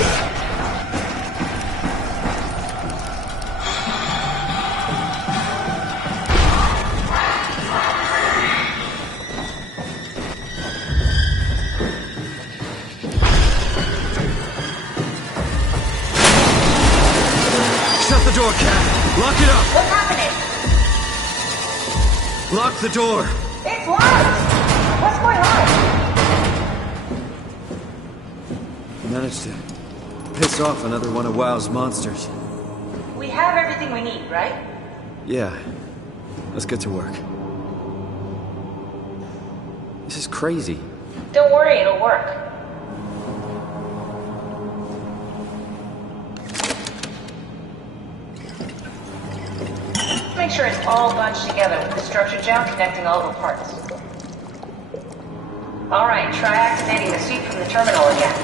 Shut the door, Cat! Lock it up! What's happening? Lock the door! It's locked! What's going on? Managed to piss off another one of WoW's monsters. We have everything we need, right? Yeah. Let's get to work. This is crazy. Don't worry, it'll work. Make sure it's all bunched together with the structure gel connecting all the parts. Alright, try activating the suite from the terminal again.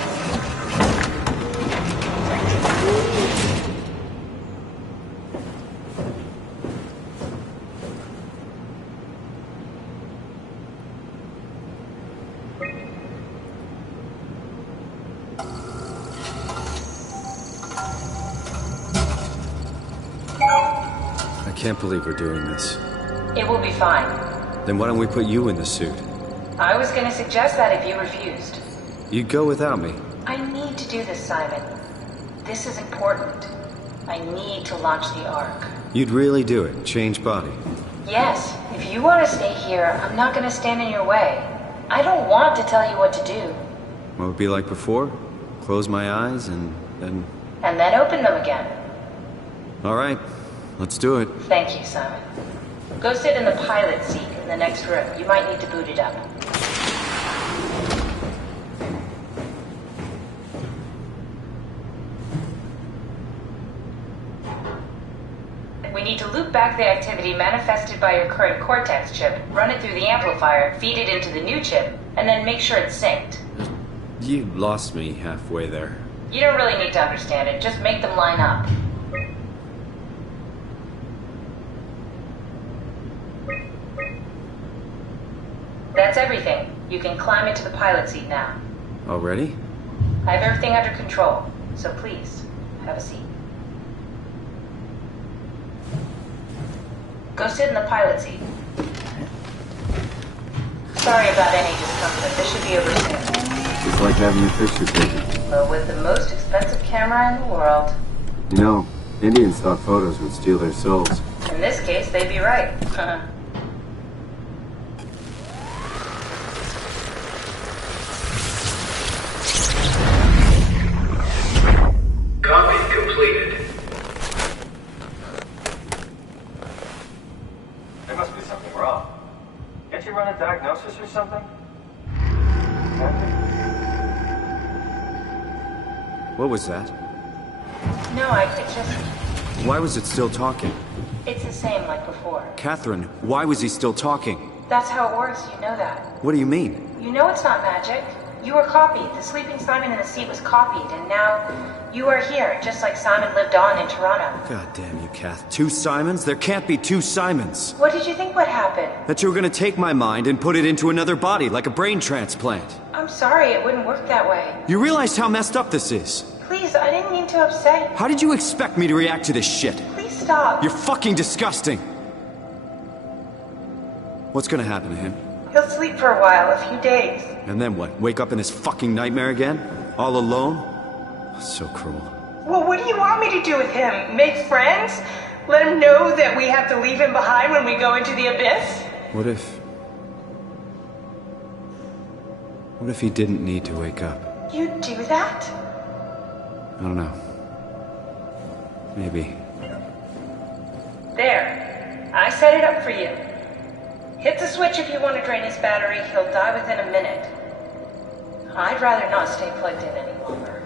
I can't believe we're doing this. It will be fine. Then why don't we put you in the suit? I was gonna suggest that if you refused. You'd go without me. I need to do this, Simon. This is important. I need to launch the Ark. You'd really do it? Change body? Yes, if you want to stay here, I'm not gonna stand in your way. I don't want to tell you what to do. What would it be like before? Close my eyes and then... And then open them again. Alright, let's do it. Thank you, Simon. Go sit in the pilot seat in the next room. You might need to boot it up. We need to loop back the activity manifested by your current Cortex chip, run it through the amplifier, feed it into the new chip, and then make sure it's synced. You lost me halfway there. You don't really need to understand it, just make them line up. That's everything. You can climb into the pilot seat now. Already? I have everything under control, so please, have a seat. Go sit in the pilot seat. Sorry about any discomfort. This should be over soon. It's like having your picture taken. But with the most expensive camera in the world. You know, Indian stock photos would steal their souls. In this case, they'd be right. Copy completed. There must be something wrong. Can't you run a diagnosis or something? What was that? No, I could just... Why was it still talking? It's the same like before. Catherine, why was he still talking? That's how it works, you know that. What do you mean? You know it's not magic. You were copied. The sleeping Simon in the seat was copied, and now you are here, just like Simon lived on in Toronto. God damn you, Kath. 2 Simons? There can't be 2 Simons. What did you think would happen? That you were gonna take my mind and put it into another body, like a brain transplant. I'm sorry, it wouldn't work that way. You realize how messed up this is? Please, I didn't mean to upset you. How did you expect me to react to this shit? Please stop. You're fucking disgusting. What's gonna happen to him? He'll sleep for a while, a few days. And then what? Wake up in this fucking nightmare again? All alone? So cruel. Well, what do you want me to do with him? Make friends? Let him know that we have to leave him behind when we go into the abyss? What if he didn't need to wake up? You'd do that? I don't know. Maybe. There. I set it up for you. Hit the switch if you want to drain his battery. He'll die within a minute. I'd rather not stay plugged in any longer.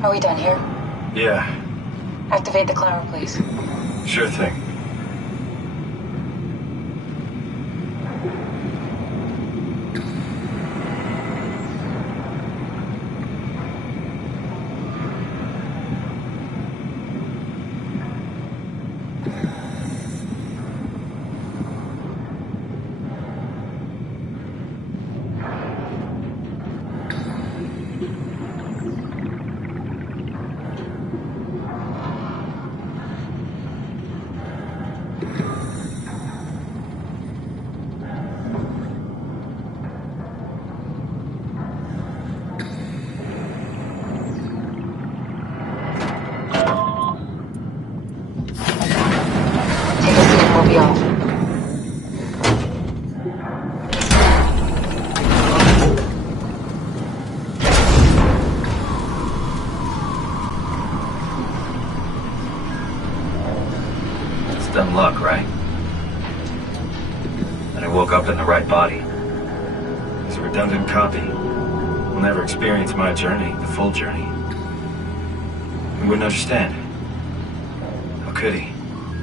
Are we done here? Yeah, Activate the climber, please. sure thing. Take a seat and we'll be off. It's dumb luck, right? And I woke up in the right body. He's a redundant copy. He'll never experience my journey, the full journey. He wouldn't understand. How could he?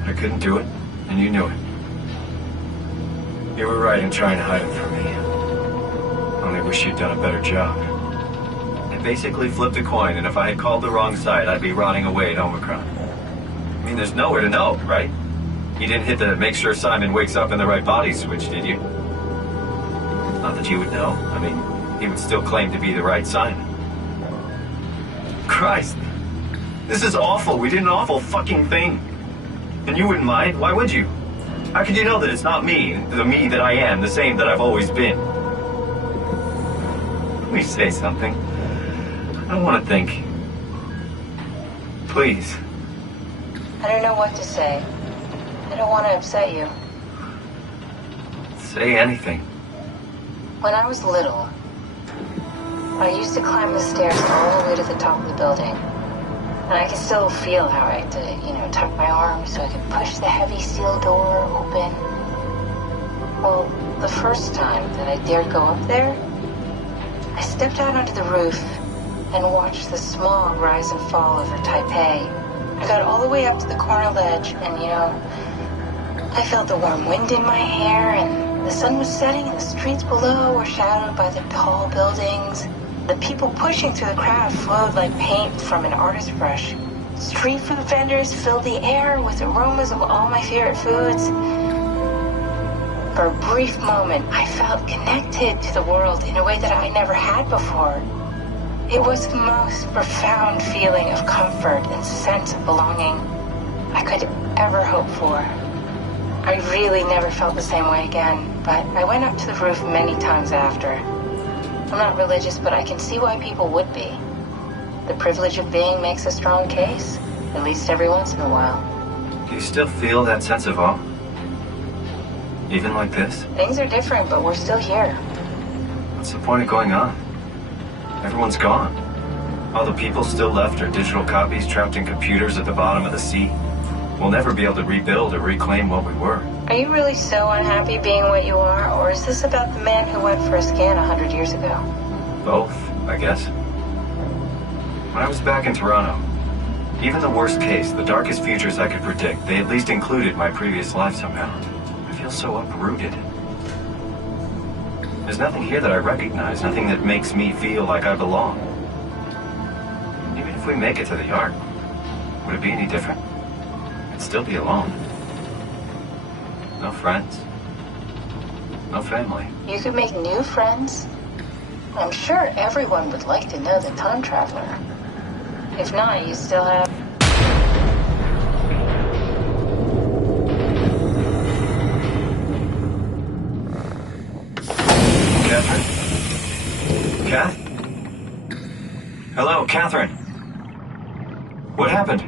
I couldn't do it, and you knew it. You were right in trying to hide it from me. Only wish you'd done a better job. I basically flipped a coin, and if I had called the wrong side, I'd be rotting away at Omicron. I mean, there's nowhere to know, right? You didn't hit the make sure Simon wakes up in the right body switch, did you? Not that you would know. I mean, he would still claim to be the right Simon. Christ. This is awful. We did an awful fucking thing. And you wouldn't mind? Why would you? How could you know that it's not me, the me that I am, the same that I've always been? Please say something. I don't want to think. Please. I don't know what to say. I don't want to upset you. Say anything. When I was little, I used to climb the stairs all the way to the top of the building. And I could still feel how I had to, tuck my arms so I could push the heavy steel door open. Well, the first time that I dared go up there, I stepped out onto the roof and watched the smog rise and fall over Taipei. I got all the way up to the corner ledge and, I felt the warm wind in my hair and the sun was setting and the streets below were shadowed by the tall buildings. The people pushing through the crowd flowed like paint from an artist's brush. Street food vendors filled the air with aromas of all my favorite foods. For a brief moment, I felt connected to the world in a way that I never had before. It was the most profound feeling of comfort and sense of belonging I could ever hope for. I really never felt the same way again, but I went up to the roof many times after. I'm not religious, but I can see why people would be. The privilege of being makes a strong case, at least every once in a while. Do you still feel that sense of awe? Even like this? Things are different, but we're still here. What's the point of going on? Everyone's gone. All the people still left are digital copies trapped in computers at the bottom of the sea. We'll never be able to rebuild or reclaim what we were. Are you really so unhappy being what you are, or is this about the man who went for a scan 100 years ago? Both, I guess. When I was back in Toronto, even the worst case, the darkest futures I could predict, they at least included my previous life somehow. I feel so uprooted. There's nothing here that I recognize, nothing that makes me feel like I belong. Even if we make it to the Ark, would it be any different? I'd still be alone. No friends. No family. You could make new friends. I'm sure everyone would like to know the time traveler. If not, you still have... Catherine? Kath? Hello, Catherine. What happened?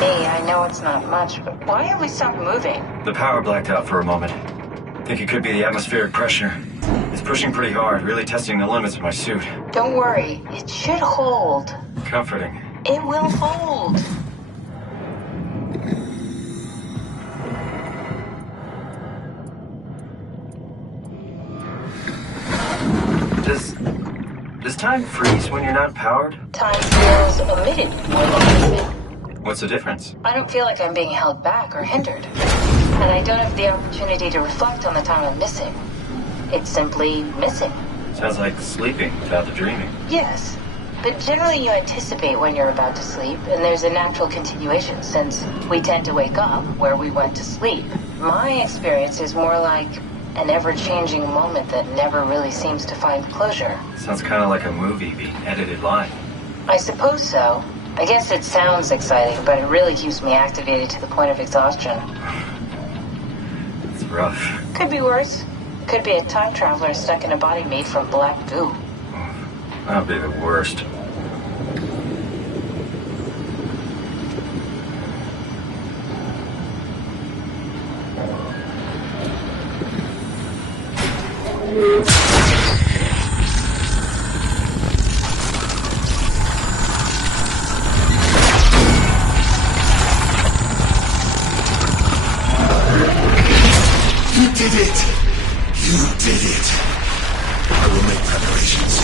I know it's not much, but why have we stopped moving? The power blacked out for a moment. Think it could be the atmospheric pressure. It's pushing pretty hard, really testing the limits of my suit. Don't worry, it should hold. Comforting. It will hold. Does time freeze when you're not powered? Time feels omitted more than moving. What's the difference? I don't feel like I'm being held back or hindered. And I don't have the opportunity to reflect on the time I'm missing. It's simply missing. Sounds like sleeping without the dreaming. Yes, but generally you anticipate when you're about to sleep, and there's a natural continuation since we tend to wake up where we went to sleep. My experience is more like an ever-changing moment that never really seems to find closure. Sounds kind of like a movie being edited live. I suppose so. I guess it sounds exciting, but it really keeps me activated to the point of exhaustion. It's rough. Could be worse. Could be a time traveler stuck in a body made from black goo. That'd be the worst. You did it! You did it! I will make preparations.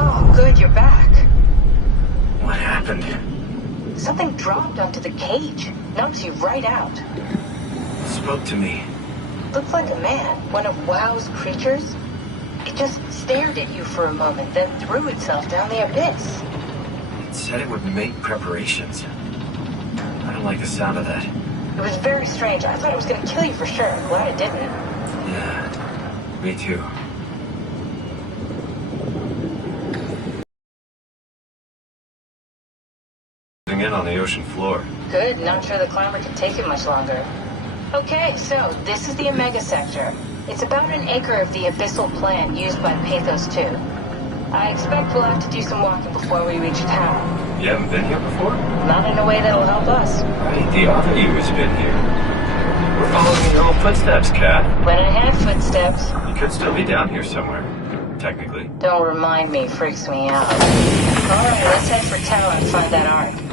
Oh, good, you're back. What happened? Something dropped onto the cage. Knocks you right out. Spoke to me. Looked like a man, one of WoW's creatures. It just stared at you for a moment, then threw itself down the abyss. It said it would make preparations. I don't like the sound of that. It was very strange. I thought it was going to kill you for sure. I'm glad it didn't. Yeah, me too. in on the ocean floor. Good, not sure the climber can take it much longer. Okay, so this is the Omega Sector. It's about an acre of the abyssal plan used by Pathos 2. I expect we'll have to do some walking before we reach town. You haven't been here before? Not in a way that'll help us. Right, the other you has been here. We're following your old footsteps, Kat. When I had footsteps. You could still be down here somewhere, technically. Don't remind me, freaks me out. Alright, let's head for town and find that ark.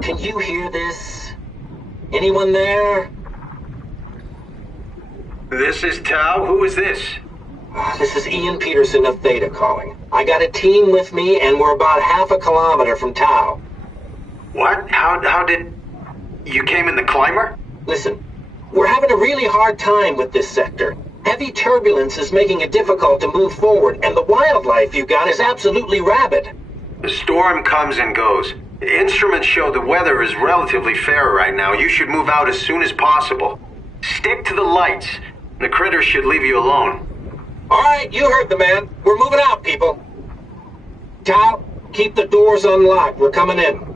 Can you hear this? Anyone there? This is Tau. Who is this? This is Ian Peterson of Theta calling. I got a team with me, and we're about half a kilometer from Tau. What? How did... You came in the climber? Listen, we're having a really hard time with this sector. Heavy turbulence is making it difficult to move forward, and the wildlife you got is absolutely rabid. The storm comes and goes. Instruments show the weather is relatively fair right now. You should move out as soon as possible. Stick to the lights. The critters should leave you alone. All right, you heard the man. We're moving out, people. Tau, keep the doors unlocked. We're coming in.